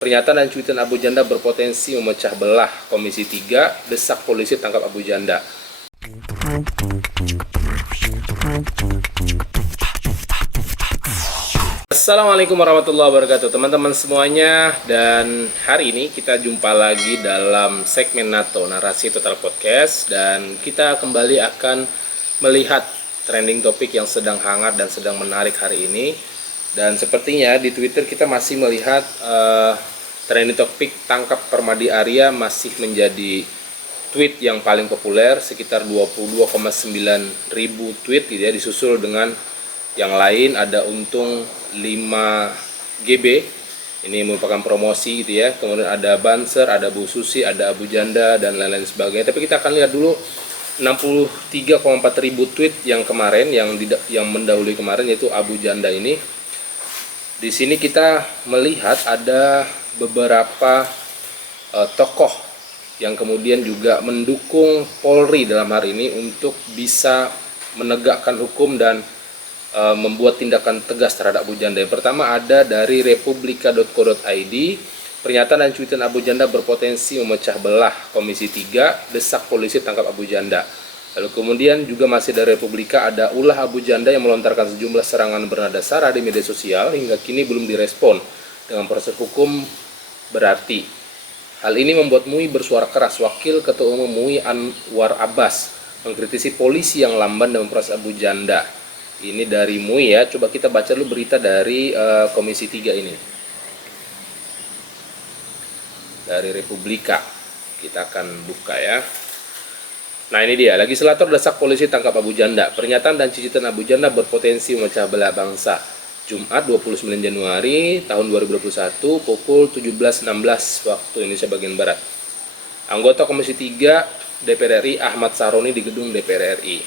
Pernyataan dan cuitan Abu Janda berpotensi memecah belah Komisi 3, desak polisi tangkap Abu Janda. Assalamualaikum warahmatullahi wabarakatuh teman-teman semuanya. Dan hari ini kita jumpa lagi dalam segmen NATO Narasi Total Podcast. Dan kita kembali akan melihat trending topik yang sedang hangat dan sedang menarik hari ini. Dan sepertinya di Twitter kita masih melihat trending topik tangkap Permadi Arya masih menjadi tweet yang paling populer, sekitar 22,9 ribu tweet gitu ya, disusul dengan yang lain ada untung 5 GB, ini merupakan promosi gitu ya, kemudian ada Banser, ada Bu Susi, ada Abu Janda dan lain-lain sebagainya. Tapi kita akan lihat dulu 63,4 ribu tweet yang kemarin, yang mendahului kemarin, yaitu Abu Janda ini. Di sini kita melihat ada beberapa tokoh yang kemudian juga mendukung Polri dalam hari ini untuk bisa menegakkan hukum dan membuat tindakan tegas terhadap Abu Janda. Yang pertama ada dari republika.co.id, pernyataan dan cuitan Abu Janda berpotensi memecah belah Komisi 3, desak polisi tangkap Abu Janda. Lalu kemudian juga masih dari Republika ada ulah Abu Janda yang melontarkan sejumlah serangan bernada sara di media sosial hingga kini belum direspon dengan proses hukum berarti. Hal ini membuat MUI bersuara keras. Wakil Ketua Umum MUI Anwar Abbas mengkritisi polisi yang lamban dalam proses Abu Janda. Ini dari MUI ya. Coba kita baca dulu berita dari Komisi 3 ini. Dari Republika. Kita akan buka ya. Nah ini dia, legislator desak polisi tangkap Abu Janda. Pernyataan dan cicitan Abu Janda berpotensi memecah belah bangsa. Jumat 29 Januari tahun 2021 pukul 17.16 waktu Indonesia bagian Barat. Anggota Komisi 3 DPR RI Ahmad Sahroni di gedung DPR RI.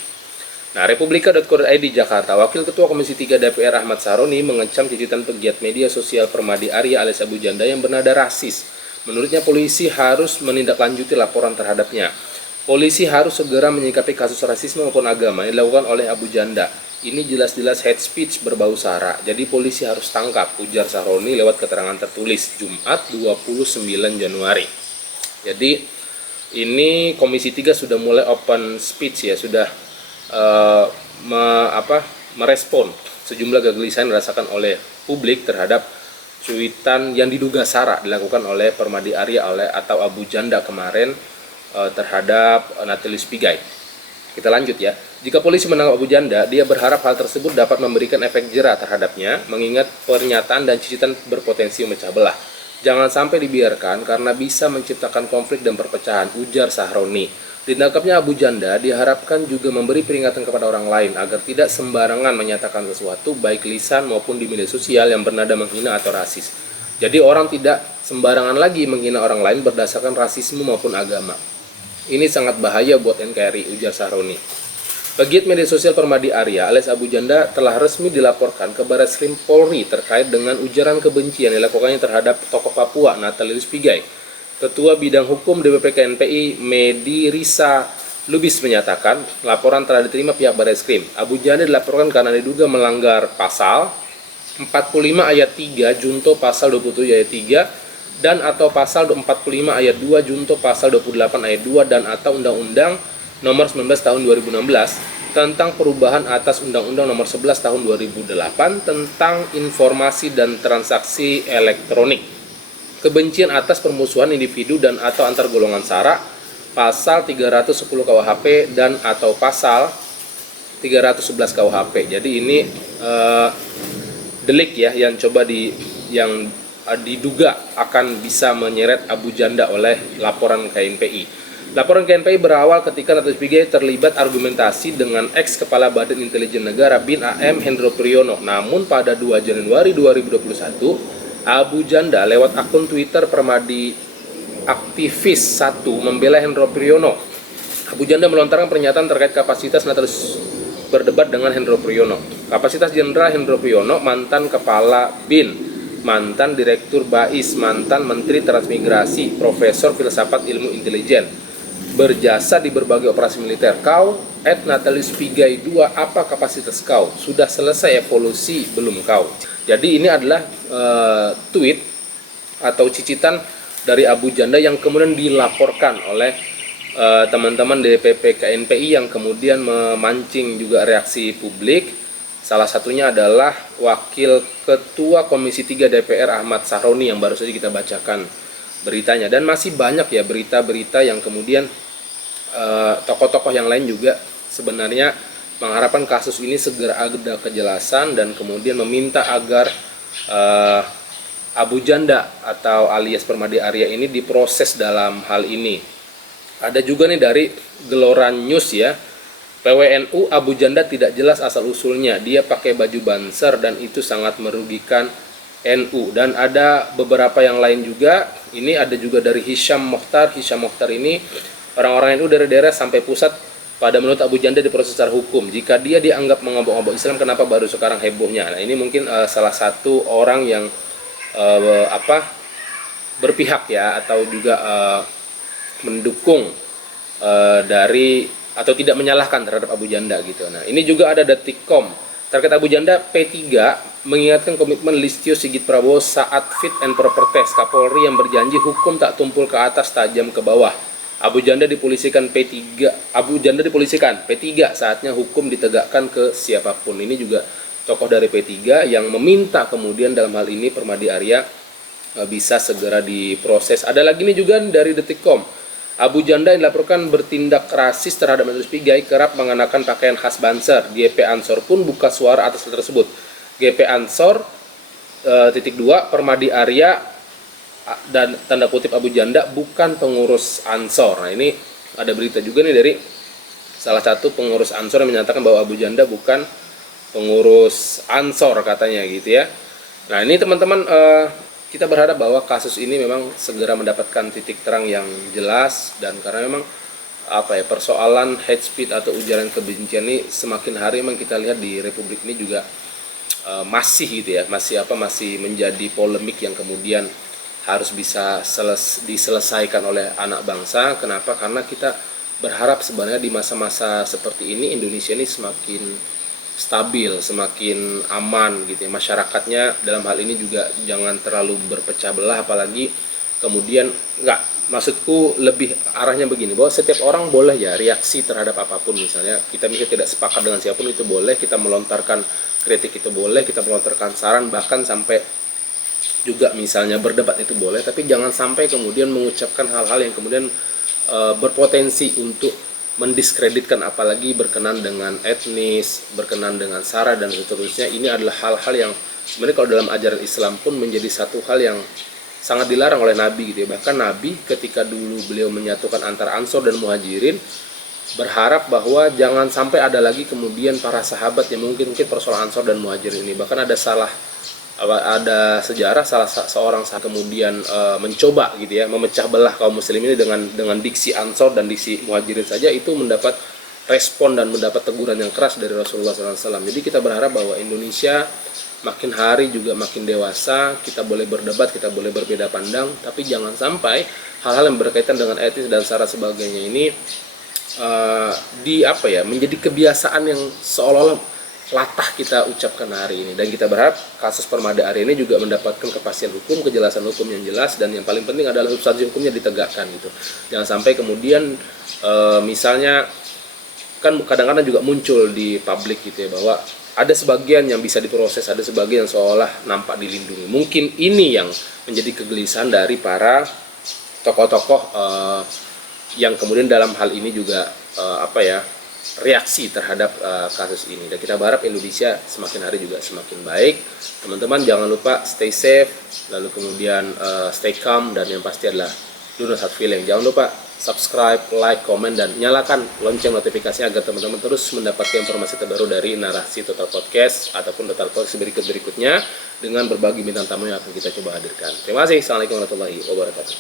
Nah, republika.co.id Jakarta, Wakil Ketua Komisi 3 DPR Ahmad Sahroni mengecam cicitan pegiat media sosial Permadi Arya alias Abu Janda yang bernada rasis. Menurutnya polisi harus menindaklanjuti laporan terhadapnya. Polisi harus segera menyikapi kasus rasisme maupun agama yang dilakukan oleh Abu Janda. Ini jelas-jelas hate speech berbau sara. Jadi polisi harus tangkap, ujar Sahroni lewat keterangan tertulis Jumat 29 Januari. Jadi ini Komisi 3 sudah mulai open speech ya, sudah merespon sejumlah kegelisahan yang dirasakan oleh publik terhadap cuitan yang diduga sara dilakukan oleh Permadi Arya atau Abu Janda kemarin terhadap Natalius Pigai. Kita lanjut ya. Jika polisi menangkap Abu Janda, dia berharap hal tersebut dapat memberikan efek jera terhadapnya, mengingat pernyataan dan cicitan berpotensi memecah belah. Jangan sampai dibiarkan karena bisa menciptakan konflik dan perpecahan, ujar Sahroni. Ditangkapnya Abu Janda diharapkan juga memberi peringatan kepada orang lain agar tidak sembarangan menyatakan sesuatu baik lisan maupun di media sosial yang bernada menghina atau rasis. Jadi orang tidak sembarangan lagi menghina orang lain berdasarkan rasisme maupun agama. Ini sangat bahaya buat NKRI, ujar Sahroni. Pegiat media sosial Permadi Arya alias Abu Janda telah resmi dilaporkan ke Barreskrim Polri terkait dengan ujaran kebencian yang dilakukannya terhadap tokoh Papua Natalius Pigai. Ketua Bidang Hukum DPP KNPI Medi Risa Lubis menyatakan laporan telah diterima pihak Barreskrim. Abu Janda dilaporkan karena diduga melanggar pasal 45 ayat 3 junto pasal 27 ayat 3 dan atau pasal 45 ayat 2 junto pasal 28 ayat 2 dan atau Undang-Undang nomor 19 tahun 2016 tentang perubahan atas Undang-Undang nomor 11 tahun 2008 tentang informasi dan transaksi elektronik. Kebencian atas permusuhan individu dan atau antar golongan sara, pasal 310 KUHP dan atau pasal 311 KUHP. Jadi ini delik ya yang diduga akan bisa menyeret Abu Janda oleh laporan KNPI. Laporan KNPI berawal ketika Natalius Pigai terlibat argumentasi dengan ex-kepala Badan Intelijen Negara BIN AM Hendro Priyono. Namun pada 2 Januari 2021, Abu Janda lewat akun Twitter Permadi Aktivis 1 membela Hendro Priyono. Abu Janda melontarkan pernyataan terkait kapasitas Natalius berdebat dengan Hendro Priyono. Kapasitas Jenderal Hendro Priyono, mantan kepala BIN, mantan Direktur BAIS, mantan Menteri Transmigrasi, Profesor Filsafat Ilmu Intelijen, berjasa di berbagai operasi militer. Kau, Natalius Pigai 2, apa kapasitas kau? Sudah selesai evolusi belum kau? Jadi ini adalah tweet atau cicitan dari Abu Janda yang kemudian dilaporkan oleh teman-teman DPP KNPI yang kemudian memancing juga reaksi publik. Salah satunya adalah Wakil Ketua Komisi 3 DPR Ahmad Sahroni yang baru saja kita bacakan beritanya. Dan masih banyak ya berita-berita yang kemudian tokoh-tokoh yang lain juga sebenarnya mengharapkan kasus ini segera ada kejelasan dan kemudian meminta agar Abu Janda atau alias Permadi Arya ini diproses dalam hal ini. Ada juga nih dari Gelora News ya, PWNU Abu Janda tidak jelas asal-usulnya, dia pakai baju banser dan itu sangat merugikan NU. Dan ada beberapa yang lain juga, ini ada juga dari Hisham Mokhtar ini, orang-orang NU dari daerah sampai pusat pada menurut Abu Janda diproses secara hukum. Jika dia dianggap mengombak-ngombak Islam, kenapa baru sekarang hebohnya? Nah ini mungkin salah satu orang yang berpihak ya, atau juga mendukung dari atau tidak menyalahkan terhadap Abu Janda gitu. Nah ini juga ada Detikcom terkait Abu Janda. P3 mengingatkan komitmen Listio Sigit Prabowo saat fit and proper test. Kapolri yang berjanji hukum tak tumpul ke atas, tajam ke bawah. Abu Janda dipolisikan P3 saatnya hukum ditegakkan ke siapapun. Ini juga tokoh dari P3 yang meminta kemudian dalam hal ini Permadi Arya bisa segera diproses. Ada lagi nih juga dari Detikcom. Abu Janda yang dilaporkan bertindak rasis terhadap majelis pigai kerap mengenakan pakaian khas Banser. GP Ansor pun buka suara atas hal tersebut. GP Ansor _2 Permadi Arya dan tanda kutip Abu Janda bukan pengurus Ansor. Nah ini ada berita juga nih dari salah satu pengurus Ansor yang menyatakan bahwa Abu Janda bukan pengurus Ansor katanya gitu ya. Nah ini teman-teman, kita berharap bahwa kasus ini memang segera mendapatkan titik terang yang jelas, dan karena memang persoalan hate speech atau ujaran kebencian ini semakin hari memang kita lihat di Republik ini juga masih gitu ya, masih menjadi polemik yang kemudian harus bisa diselesaikan oleh anak bangsa. Kenapa? Karena kita berharap sebenarnya di masa-masa seperti ini Indonesia ini semakin stabil, semakin aman gitu ya. Masyarakatnya dalam hal ini juga jangan terlalu berpecah belah, apalagi kemudian maksudku lebih arahnya begini, bahwa setiap orang boleh ya reaksi terhadap apapun. Misalnya kita tidak sepakat dengan siapapun itu boleh, kita melontarkan kritik itu boleh, kita melontarkan saran, bahkan sampai juga misalnya berdebat itu boleh, tapi jangan sampai kemudian mengucapkan hal-hal yang kemudian berpotensi untuk mendiskreditkan, apalagi berkenan dengan etnis, berkenan dengan sara dan seterusnya. Ini adalah hal-hal yang sebenarnya kalau dalam ajaran Islam pun menjadi satu hal yang sangat dilarang oleh Nabi gitu ya. Bahkan Nabi ketika dulu beliau menyatukan antara Ansor dan Muhajirin, berharap bahwa jangan sampai ada lagi kemudian para sahabat yang mungkin persoalan Ansor dan Muhajirin ini. Bahkan ada sejarah salah seorang kemudian mencoba gitu ya memecah belah kaum muslim ini dengan diksi Ansor dan diksi Muhajirin saja, itu mendapat respon dan mendapat teguran yang keras dari Rasulullah SAW. Jadi kita berharap bahwa Indonesia makin hari juga makin dewasa, kita boleh berdebat, kita boleh berbeda pandang, tapi jangan sampai hal-hal yang berkaitan dengan etis dan sara sebagainya ini menjadi kebiasaan yang seolah-olah latah kita ucapkan hari ini. Dan kita berharap kasus Permadi Arya ini juga mendapatkan kepastian hukum, kejelasan hukum yang jelas, dan yang paling penting adalah substansi hukumnya ditegakkan gitu. Jangan sampai kemudian misalnya kan kadang-kadang juga muncul di publik gitu ya, bahwa ada sebagian yang bisa diproses, ada sebagian yang seolah nampak dilindungi. Mungkin ini yang menjadi kegelisahan dari para tokoh-tokoh yang kemudian dalam hal ini juga reaksi terhadap kasus ini. Dan kita berharap Indonesia semakin hari juga semakin baik. Teman-teman jangan lupa stay safe, lalu kemudian stay calm, dan yang pasti adalah do not hard feeling. Jangan lupa subscribe, like, komen, dan nyalakan lonceng notifikasinya agar teman-teman terus mendapatkan informasi terbaru dari Narasi Total Podcast ataupun Total Podcast berikutnya dengan berbagai bintang tamu yang akan kita coba hadirkan. Terima kasih. Assalamualaikum warahmatullahi wabarakatuh.